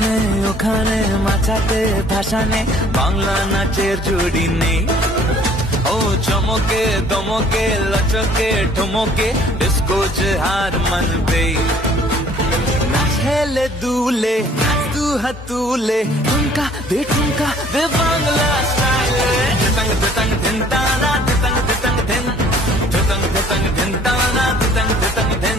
এখানে ওখানে মাচাতে ভাসানে বাংলা নাচের জুড়ি নেই। ও চমকে দমকে লচকে ঠমকে ডিস্কো হার মানবে। হেলে দুলে তু হাতুলে ঠুমকা দে বাংলা স্টাইলে। ধিতং ধিতং ধিনতানা ধিতং ধিতং ধিন ধিতং ধিতং ধিনতানা ধিতং ধিতং ধিন।